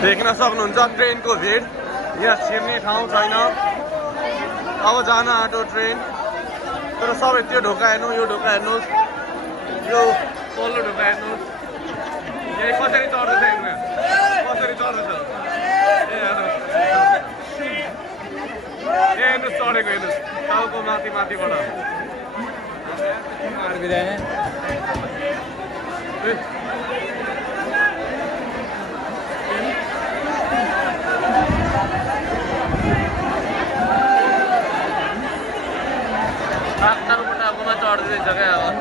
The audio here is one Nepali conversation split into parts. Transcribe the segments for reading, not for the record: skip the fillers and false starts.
देख्न सक्नुहुन्छ ट्रेनको भिड। यहाँ छिर्ने ठाउँ छैन। अब जान आँटो ट्रेन। तर सबै त्यो ढोका हेर्नु, यो ढोका हेर्नुहोस्, यो पल्लो ढोका हेर्नुहोस्। यहाँ कसरी चढ्दैछ हेर्नु, कसरी चढ्दैछ। हेर्नुहोस् चढेको, हेर्नुहोस् टाउको माथि माथिबाट। टाउकोमा चढ्दैछ क्या अब।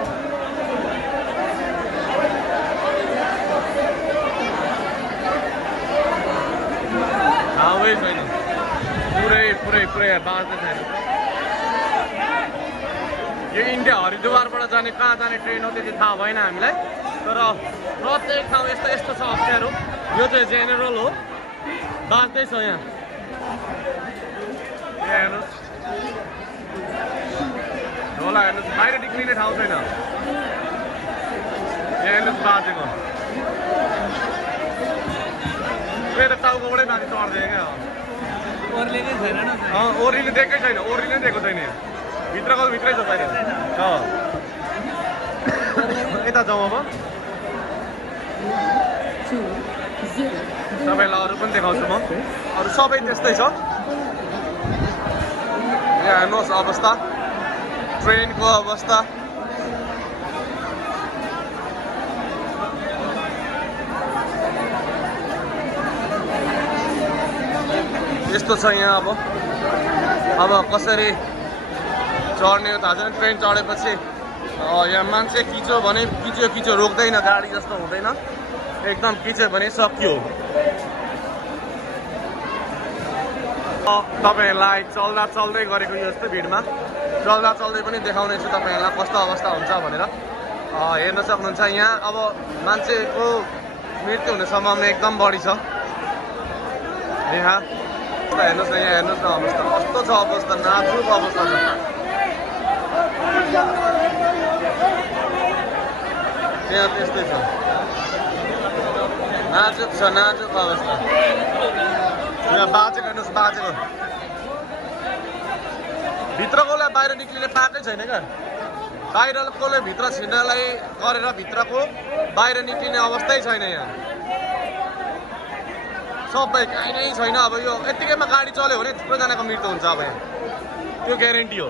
हावै छैन, पुरै बाँच्दै छैन। यो इन्डिया हरिद्वारबाट जाने कहाँ जाने ट्रेन हो त्यति थाहा भएन हामीलाई। तर प्रत्येक ठाउँ यस्तो यस्तो छ अप्ठ्यारो। यो चाहिँ जेनरल हो, बाँच्दैछ यहाँ। हेर्नुहोस् ढोला, हेर्नुहोस् बाहिर निक्लिने ठाउँ छैन। यहाँ हेर्नुहोस् बाँचेको। त्यो त टाउकोबाटै माथि चढ्दै क्या। ओर्लिने छैन, ओर्लिने दिएकै छैन, ओर्लिने दिएको छैन। भित्रको भित्रै छ बाहिर। यता जाउँ अब। तपाईँलाई अरू पनि देखाउँछु म। अरू सबै त्यस्तै छ। यहाँ हेर्नुहोस् अवस्था, ट्रेनको अवस्था। यस्तो छ यहाँ। अब कसरी चढ्ने थाहा छैन। ट्रेन चढेपछि यहाँ मान्छे किच्यो भने किच्यो रोक्दैन, गाडी जस्तो हुँदैन। एकदम किच्यो भने सक्यो। तपाईँहरूलाई चल्दै गरेको यो यस्तो भिडमा चल्दै पनि देखाउने छु तपाईँहरूलाई कस्तो अवस्था हुन्छ भनेर। हेर्न सक्नुहुन्छ यहाँ अब मान्छेको मृत्यु हुने सम्भावना एकदम बढी छ। यहाँ हेर्नुहोस् न, यहाँ हेर्नुहोस् न अवस्था कस्तो छ। अवस्था नाजुक अवस्था छ। यहाँ त्यस्तै छ, नाजुक छ, नाजुक अवस्था। यहाँ बाँचेको हेर्नुहोस्, बाँचेको। भित्रकोलाई बाहिर निक्लिने पाएकै छैन क्या। बाहिरकोले भित्र छिर्नलाई गरेर भित्रको बाहिर निक्लिने अवस्थै छैन यहाँ। सबै काहीँ नै छैन। अब यो यत्तिकैमा गाडी चल्यो भने थुप्रैजनाको मृत्यु हुन्छ अब यहाँ, त्यो ग्यारेन्टी हो।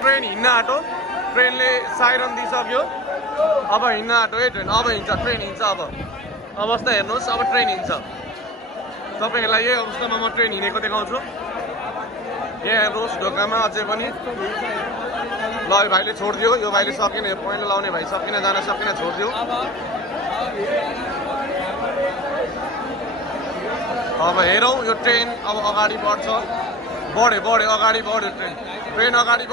ट्रेन हिँड्न आँटो, ट्रेनले साइरन दिइसक्यो। अब हिँड्न आँटो है ट्रेन, अब हिँड्छ ट्रेन, हिँड्छ। अब अवस्था हेर्नुहोस्, अब ट्रेन हिँड्छ। तपाईँहरूलाई यही अवस्थामा म ट्रेन हिँडेको देखाउँछु। यहाँ हेर्नुहोस् ढोकामा अझै पनि। ल यो भाइले छोडिदियो, यो भाइले सकेन, यो पहेँलो लाउने भाइ सकिन, जान सकिन, छोडिदियो। अब हेरौँ यो ट्रेन अब अगाडि बढ्छ। बढ्यो अगाडि बढ्यो ट्रेन अगाडि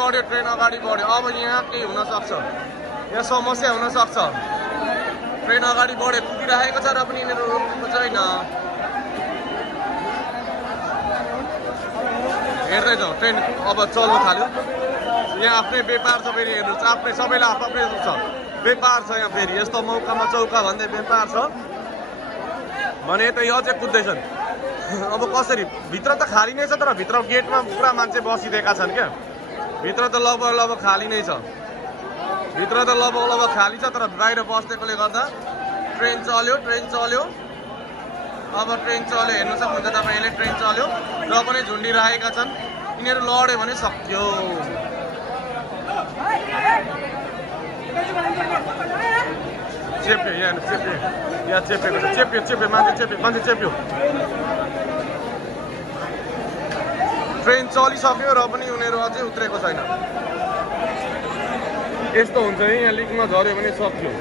बढ्यो। अब यहाँ केही हुनसक्छ, यहाँ समस्या हुनसक्छ। ट्रेन अगाडि बढ्यो, कुदिरहेको छ र पनि यिनीहरू रोक्नु छैन। हेर्दै जाउँ, ट्रेन अब चल्नु थाल्यो। यहाँ आफ्नै व्यापार छ फेरि, हेर्नुहोस् आफ्नै, सबैलाई आफ्नै छ व्यापार छ यहाँ फेरि। यस्तो मौकामा चौका भन्दै व्यापार छ भने त यो अझै कुद्दैछन्। अब कसरी, भित्र त खाली नै छ, तर भित्र गेटमा पुरा मान्छे बसिदिएका छन् क्या। भित्र त लगभग खाली नै छ, भित्र त लगभग खाली छ। तर बाहिर बस्नेकोले गर्दा ट्रेन चल्यो। अब ट्रेन चल्यो, हेर्नु सक्नुहुन्छ तपाईँले, ट्रेन चल्यो र पनि झुन्डिरहेका छन्। यिनीहरू लड्यो भने सक्यो। चेप्यो यहाँ, चेपेको छ, चेप्यो मान्छे चेप्यो। ट्रेन चलिसक्यो र पनि उनीहरू अझै उत्रेको छैन। यस्तो हुन्छ नि, यहाँ लिकमा झऱ्यो भने सक्यो।